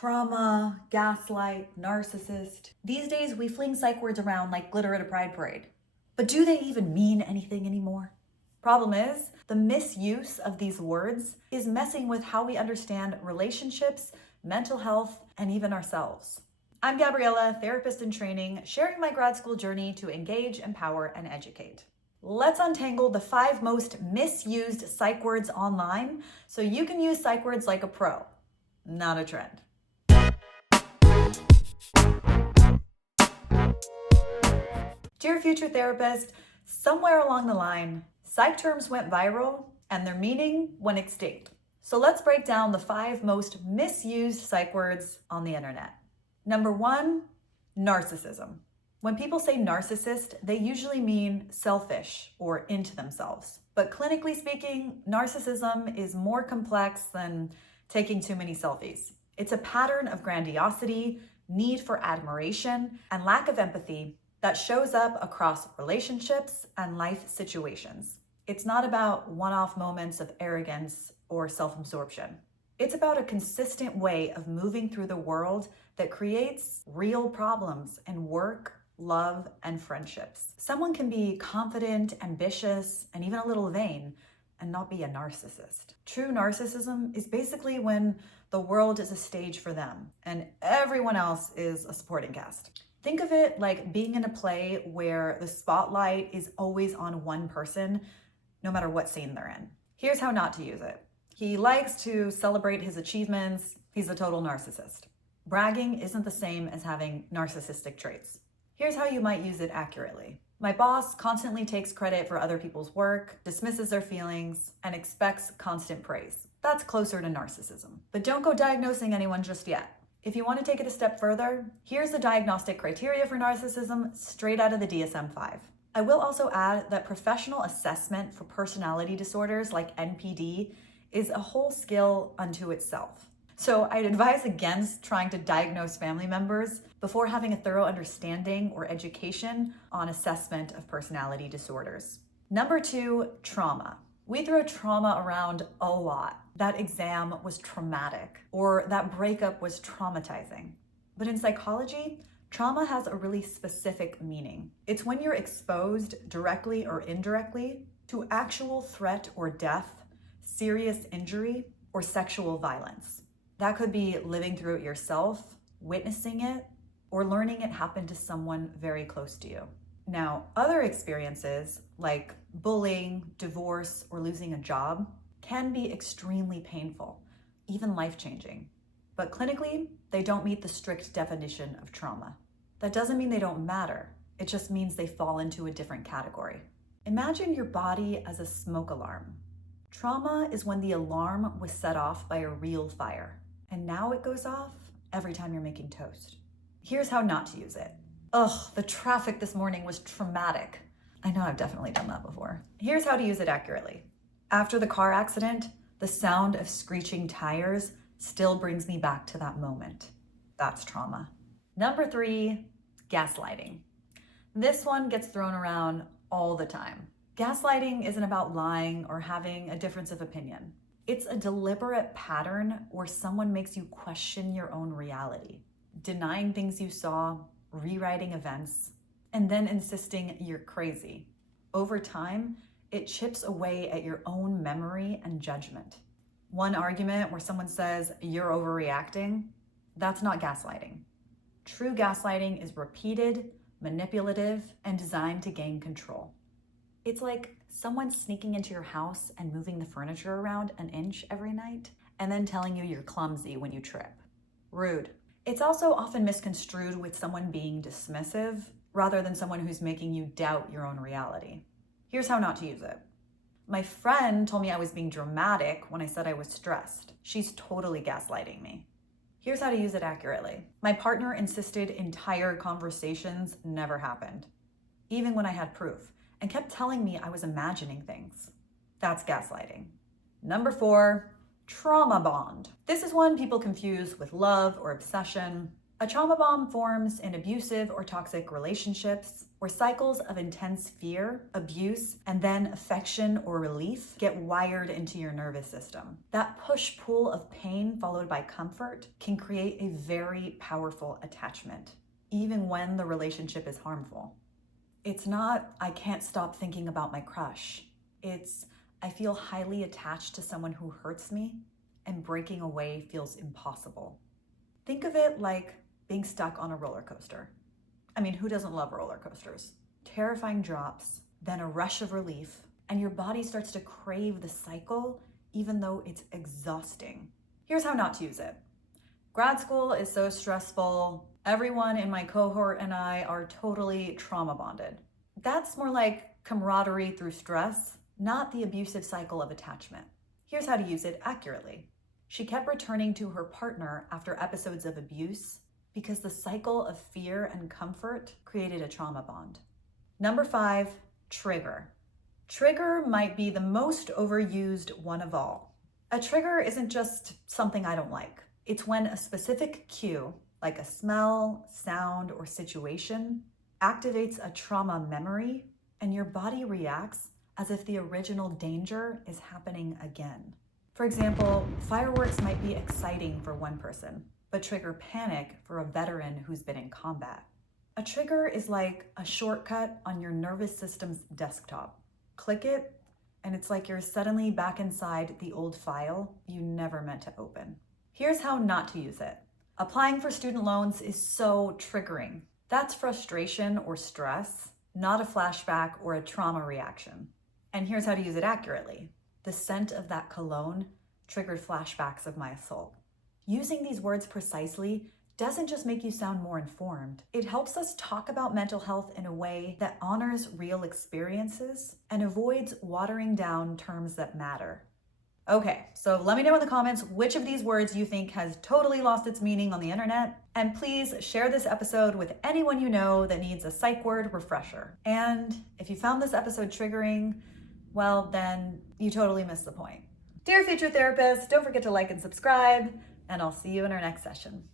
Trauma, gaslight, narcissist. These days, we fling psych words around like glitter at a pride parade. But do they even mean anything anymore? Problem is, the misuse of these words is messing with how we understand relationships, mental health, and even ourselves. I'm Gabriella, therapist in training, sharing my grad school journey to engage, empower, and educate. Let's untangle the 5 most misused psych words online so you can use psych words like a pro, not a trend. Dear future therapist, somewhere along the line, psych terms went viral and their meaning went extinct. So let's break down the 5 most misused psych words on the internet. Number 1, narcissism. When people say narcissist, they usually mean selfish or into themselves. But clinically speaking, narcissism is more complex than taking too many selfies. It's a pattern of grandiosity, need for admiration, and lack of empathy that shows up across relationships and life situations. It's not about one-off moments of arrogance or self-absorption. It's about a consistent way of moving through the world that creates real problems in work, love, and friendships. Someone can be confident, ambitious, and even a little vain and not be a narcissist. True narcissism is basically when the world is a stage for them and everyone else is a supporting cast. Think of it like being in a play where the spotlight is always on one person, no matter what scene they're in. Here's how not to use it. He likes to celebrate his achievements. He's a total narcissist. Bragging isn't the same as having narcissistic traits. Here's how you might use it accurately. My boss constantly takes credit for other people's work, dismisses their feelings, and expects constant praise. That's closer to narcissism. But don't go diagnosing anyone just yet. If you want to take it a step further, here's the diagnostic criteria for narcissism straight out of the DSM-5. I will also add that professional assessment for personality disorders like NPD is a whole skill unto itself. So I'd advise against trying to diagnose family members before having a thorough understanding or education on assessment of personality disorders. Number 2, trauma. We throw trauma around a lot. That exam was traumatic, or that breakup was traumatizing. But in psychology, trauma has a really specific meaning. It's when you're exposed directly or indirectly to actual threat or death, serious injury, or sexual violence. That could be living through it yourself, witnessing it, or learning it happened to someone very close to you. Now, other experiences like bullying, divorce, or losing a job can be extremely painful, even life-changing. But clinically, they don't meet the strict definition of trauma. That doesn't mean they don't matter. It just means they fall into a different category. Imagine your body as a smoke alarm. Trauma is when the alarm was set off by a real fire, and now it goes off every time you're making toast. Here's how not to use it. Ugh, the traffic this morning was traumatic. I know I've definitely done that before. Here's how to use it accurately. After the car accident, the sound of screeching tires still brings me back to that moment. That's trauma. Number 3, gaslighting. This one gets thrown around all the time. Gaslighting isn't about lying or having a difference of opinion. It's a deliberate pattern where someone makes you question your own reality, denying things you saw, rewriting events, and then insisting you're crazy. Over time, it chips away at your own memory and judgment. One argument where someone says you're overreacting, that's not gaslighting. True gaslighting is repeated, manipulative, and designed to gain control. It's like someone sneaking into your house and moving the furniture around an inch every night, and then telling you you're clumsy when you trip. Rude. It's also often misconstrued with someone being dismissive rather than someone who's making you doubt your own reality. Here's how not to use it. My friend told me I was being dramatic when I said I was stressed. She's totally gaslighting me. Here's how to use it accurately. My partner insisted entire conversations never happened, even when I had proof, and kept telling me I was imagining things. That's gaslighting. Number 4, trauma bond. This is one people confuse with love or obsession, A trauma bond forms in abusive or toxic relationships where cycles of intense fear, abuse, and then affection or relief get wired into your nervous system. That push-pull of pain followed by comfort can create a very powerful attachment, even when the relationship is harmful. It's not, I can't stop thinking about my crush. It's, I feel highly attached to someone who hurts me, and breaking away feels impossible. Think of it like being stuck on a roller coaster. I mean, who doesn't love roller coasters? Terrifying drops, then a rush of relief, and your body starts to crave the cycle even though it's exhausting. Here's how not to use it. Grad school is so stressful. Everyone in my cohort and I are totally trauma bonded. That's more like camaraderie through stress, not the abusive cycle of attachment. Here's how to use it accurately. She kept returning to her partner after episodes of abuse because the cycle of fear and comfort created a trauma bond. Number 5, trigger. Trigger might be the most overused one of all. A trigger isn't just something I don't like. It's when a specific cue, like a smell, sound, or situation, activates a trauma memory and your body reacts as if the original danger is happening again. For example, fireworks might be exciting for one person, but trigger panic for a veteran who's been in combat. A trigger is like a shortcut on your nervous system's desktop. Click it, and it's like you're suddenly back inside the old file you never meant to open. Here's how not to use it. Applying for student loans is so triggering. That's frustration or stress, not a flashback or a trauma reaction. And here's how to use it accurately. The scent of that cologne triggered flashbacks of my assault. Using these words precisely doesn't just make you sound more informed. It helps us talk about mental health in a way that honors real experiences and avoids watering down terms that matter. Okay, so let me know in the comments which of these words you think has totally lost its meaning on the internet. And please share this episode with anyone you know that needs a psych word refresher. And if you found this episode triggering, well, then you totally missed the point. Dear future therapist, don't forget to like and subscribe, and I'll see you in our next session.